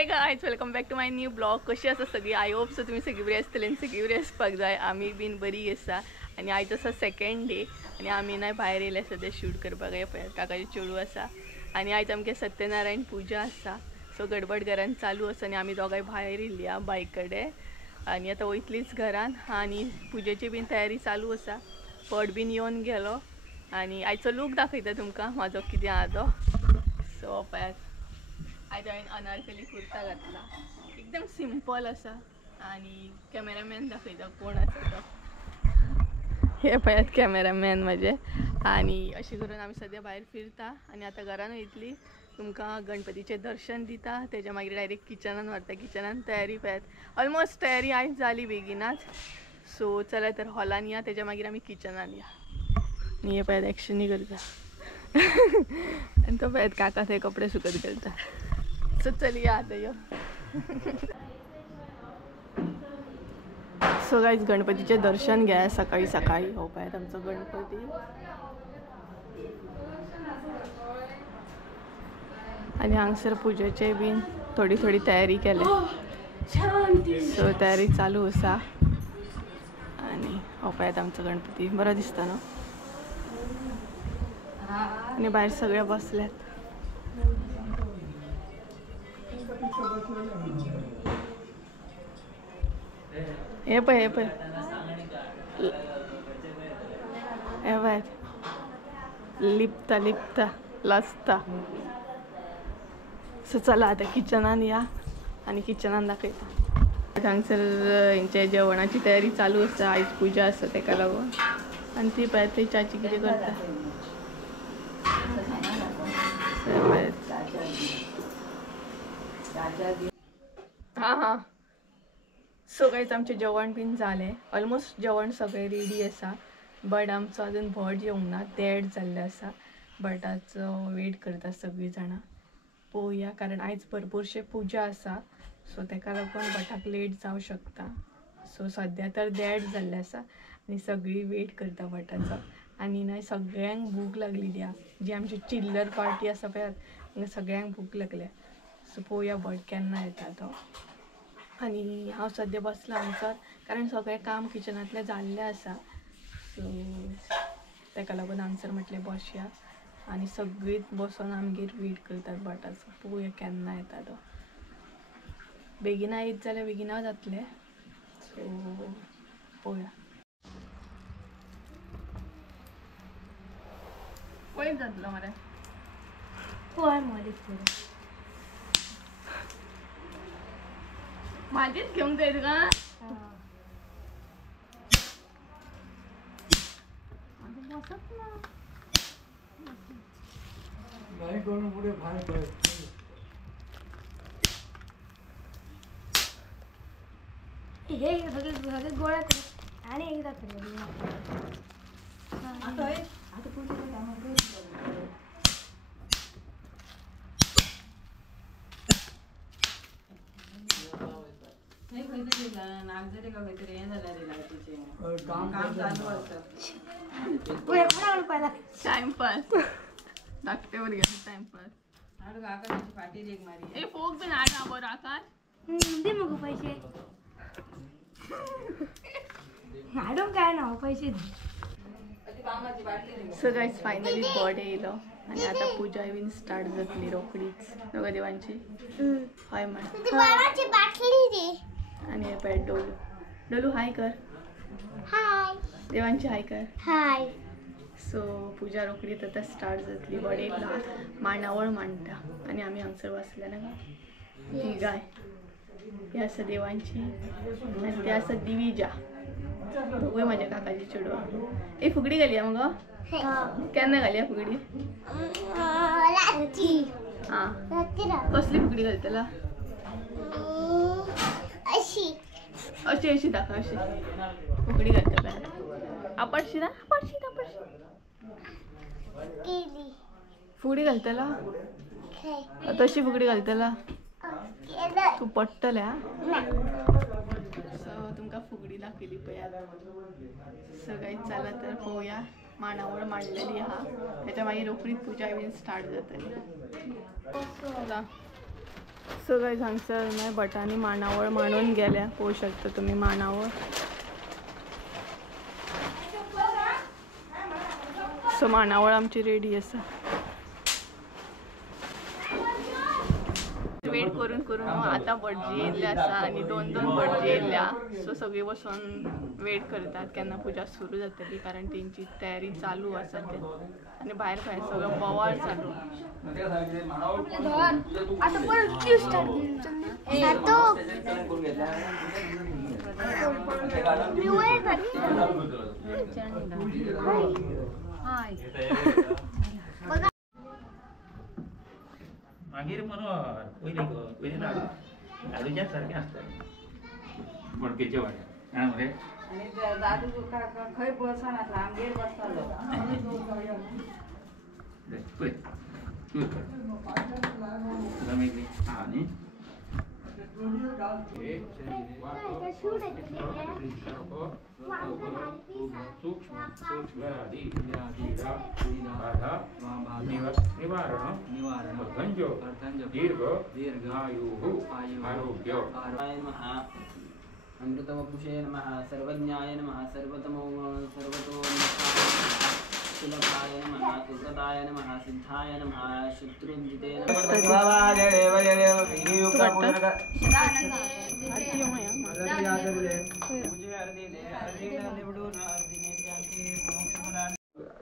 हे guys welcome back to my new blog. कशी आसा सगळी? आय होप सो तुम्ही सगळी बरी आसतली आनी सगळी बरी आसपाक जाय. आमी बीन बरी आसा आनी आयज आसा सेकंड डे आनी आमी ना भायर येयले सद्या शूट करपाक. काकाची चेडू आसा आनी आयज आमगे सत्यनारायण पूजा आसा. सो गडबड घरान चालू आसा आनी आमी दोगांय भायर येयल्ली हा बायक कडेन आनी आतां वयतलीच घरान आनी पुजेची बीन तयारी चालू आसा. पट बीन येवन गेलो आनी आयचो लूक दाखयता तुमकां म्हाजो कितें आहा तो. सो पळयात आयज हांवें अनारकली कुर्ता घातला, एकदम सिंपल आसा आनी कॅमेरामॅन दाखयता कोण आसा तो. हे पळयात कॅमेरामॅन म्हजे. आनी अशें करून आमी सद्या भायर फिरता आनी आतां घरान वयतली. तुमकां गणपतीचें दर्शन दिता तेज्या मागीर डायरेक्ट किचनान व्हरता. किचनान तयारी पळयात ऑलमोस्ट तयारी आयज जाली बेगिनाच. सो चला तर हॉलान या तेज्या मागीर आमी किचनान या. आनी हे पळयात एक्शनी करता आनी तो पळयात काका थंय कपडे सुकत घालता. सो चली या आता यो. सो गायज गणपतीचे दर्शन घ्या सकाळी सकाळी. हो पळयात आमचो गणपती आनी हांगसर पुजेचे बीन थोडी थोडी तयारी केल्या. सो तयारी चालू आसा आनी हो पळयात आमचो गणपती बरो दिसता न्हू. आनी भायर सगळे बसल्यात. हे पळय हे पळय हे पळय लिपता लिपता लसता. सो चला आता किचनान या आनी किचनान दाखयता. हांगसर हेंचे जेवणाची तयारी चालू आसा. आयज पुजा आसा तेका लागून आनी ती पळय थंय चाची कितें करता. हां हां. सो गायज आमचें जेवण बीन जालें. ऑलमोस्ट जेवण सगळें रेडी आसा बट आमचो अजून भट येवंक ना. देड जाल्ले आसा. भटाचो वेट करता सगळीं जाणां. पळोवया कारण आयज भरपूरशे पुजा आसा सो तेका लागून भटाक लेट जावं शकता. सो सद्या तर देड जाल्ले आसा आनी सगळीं वेट करता भटाचो. आनी ना सगळ्यांक भूक लागलेली आहा. जी आमची चिल्लर पार्टी आसा पळयात सगळ्यांक भूक लागल्या. सो पळोवया भट केन्ना येता तो. आनी हांव सद्या बसलां हांगसर कारण सगळें काम किचनांतलें जाल्लें आसा. सो तेका लागून हांगसर म्हटलें बसया आनी सगळींच बसून आमगेर वेट करतात भटाचो. पळोवया केन्ना येता तो. बेगिना येत जाल्यार बेगिना जातलें. सो पळोवया. पळय जातलो मरे. पळय मरे माझीच घेऊन जाय तुका. बसत ना नाही कोण पुढे बाहेर पड. हे सगळे गोळा कर आणि एकदा कर. आता पुढे टाइमपास धाकटेवर गेलो टाइमपास. ए फोक बीन हाड ना बरं आकाश. दे मग पैसे. मॅडम काय ना पैसे दे. सो गाइस फायनली बर्थडे येयलो आनी आतां पूजा बीन स्टार्ट जातली रोखडीच. दोगा देवांची हाय म्हण. आनी हे पळय डोलू. डोलू हाय कर. हाय देवांची हाय कर. हाय. सो पूजा रोखडीच आतां स्टार्ट जातली. बर्थडेला मांडावळ मांडटा आनी आमी हांगसर बसल्या ना ती गाय. ही आसा देवांची आनी ते आसा दिविजा. दोगूय म्हाज्या काकाची चेडूं. ए फुगडी घालया मगो. केन्ना घालया फुगडी? हां कसली फुगडी घालतला? अशी अशी दाखव. अशी फुगडी घालतला. आपटशी ना आपटशी फुगडी घालतला. तशी फुगडी घालतला. तू पडटल्या. सो तुमकां फुगडी दाखयली पळयात. सगळीं चला तर पळोवया. मांडावळ मांडलेली आहा त्याच्या मागीर रोखडीच पूजा बीन स्टार्ट जातली. सगळं हांगसर नाही भटांनी मांडावळ मांडून गेल्या पळोवंक शकता तुम्ही मांडावळ. सो मांडावळ आमची रेडी आसा. वेट करून करून आता भटजी येयल्ले आसा आनी 2-2 भटजी येयल्या. सो सगळीं बसून वेट करतात केन्ना पुजा सुरू जातली कारण तेंची तयारी चालू आसा ते आनी भायर भायर सगळं बोवाळ चालू. आता परत क्यू स्टार्ट मागीर मनोहर पयलीं लाडूच्या सारकें आसता मणकेचे वाड्यार मरे दादू खंय बसान आसला आमगेर बसतालो पळय तूं कर तुका मेळटली आं न्ही अमृतवपुषे नमः सर्वज्ञाय नमः सर्वतमो सर्वतो सुलभाय नमः सुव्रताय नमः सिद्धाय नमः शत्रुंजिते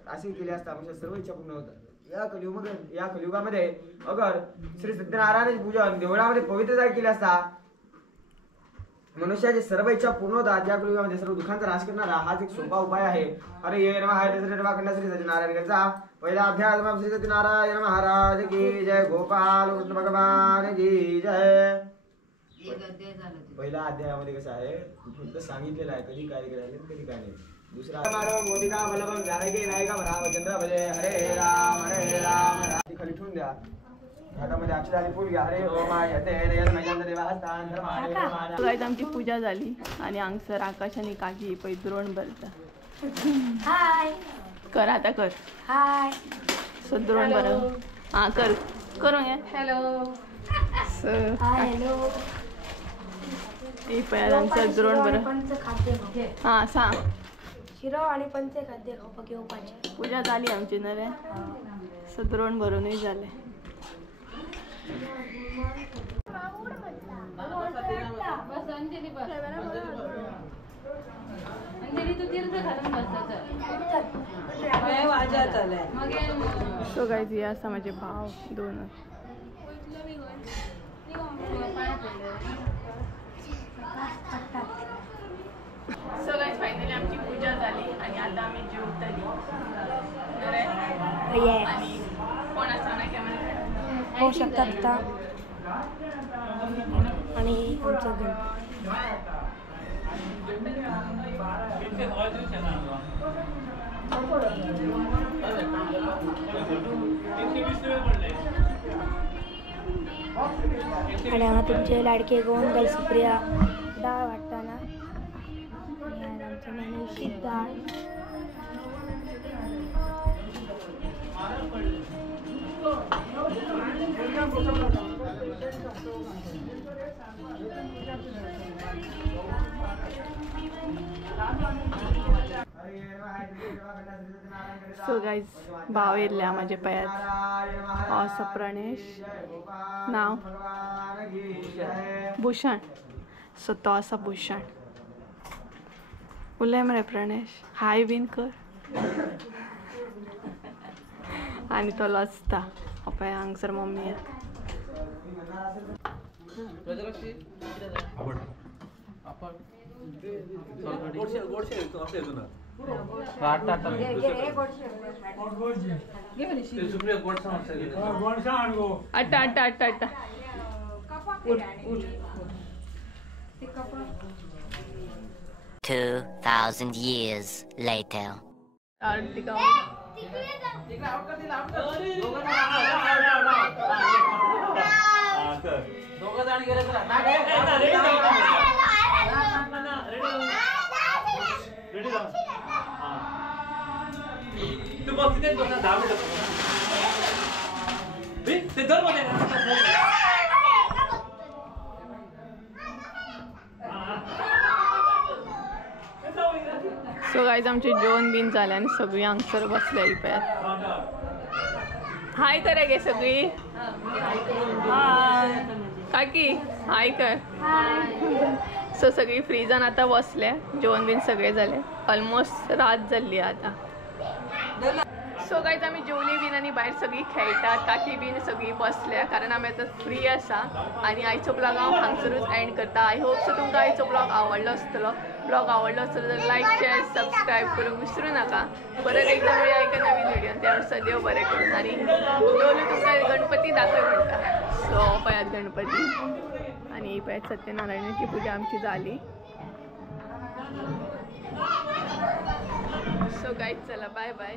असे केले असता आमच्या सर्व इच्छा पूर्ण होतात. या कलियुगामध्ये अगर श्री सत्यनारायणाची पूजा देवळामध्ये पवित्र जागी केली असता मनुष्याची सर्व इच्छा पूर्ण होतात. या कलियुगामध्ये सर्व दुःखांचा नाश करणारा हाच एक सोपा उपाय आहे. अरे ये नमः श्री सत्यनारायण करता पहिला अध्याय श्री सत्यनारायण महाराज की जय. गोपाल कृष्ण भगवान की जय. पहिल्या अध्यायामध्ये कसं आहे फक्त सांगितलेलं आहे कधी काय करायला कधी काय नाही. दुसरा मोदिका बलवं जानकी नायिका रामचंद्र भजे हरे राम खाली ठेवून द्या. हातामध्ये अक्षराने फुल घ्या. हरे ओम गाईज आमची पूजा झाली आणि हांगसर आकाश आणि काकी पळय द्रोण भरता. हाय कर आता कर. हाय सो द्रोण भर. हां कर करूं हे. Hello so hi hello. हे पळय हांगसर द्रोण भर. पंचखाद्य हां सांग. शिरो आणि पंचखाद्य खावपाक घेवपाचे. पूजा झाली आमची न रे. सो द्रोण भरूनय जालें. सो गाईज हे आसा माझे भाव दोन. सो गाईज फायनली आमची पूजा झाली आणि आता आम्ही जेवतली. आणि कोण आसा ना कॅमेरा होऊ शकतात आता आणि आमचं घर आणि हा तुमचे लाडके गोंधळ सुप्रिया डाळ वाटताना आणि आमचं मेनू डाळ. सो गाईज भाव येयल्या माझे पायात. असं प्रणेश नाव भूषण. सो तो असा भूषण उलय मरे प्रणेश हाय बीन कर. आणि तो लचता पळय हांगसर मम्मी आहे. अट्टा अट्टा अट्टा अट्टा 2,000 years later. गाईज आमचे जेवण बीन झाले आणि सगळी हांगसर बसल्या इपयात. हाय करा गे सगळी. काकी हाय कर. सो सगळी फ्रीजान आता बसल्या, जेवण बीन सगळे झाले. ऑलमोस्ट रात झाली आता. सो गाईज आम्ही जेवली बीन आणि भायर सगळी खेळटात. काकी बीन सगळी बसल्या कारण आम्ही आता फ्री आसा आणि आयचो ब्लॉग हांव हांगसरूच एंड करता. आय होप सो तुमकां आयचो ब्लॉग आवडलो आसतलो. ब्लॉग आवडलो आसतलो तर लाईक शेअर सबस्क्राईब करूंक विसरू नका. परत एकदा मेळया एका नवीन व्हिडिओन. त्या सदैव बरें करून. आणि दोन तुमकां गणपती दाखय म्हणटा. सो पळयात गणपती आणि पळयात सत्यनारायणाची पूजा आमची झाली. सो गाईज चला बाय बाय.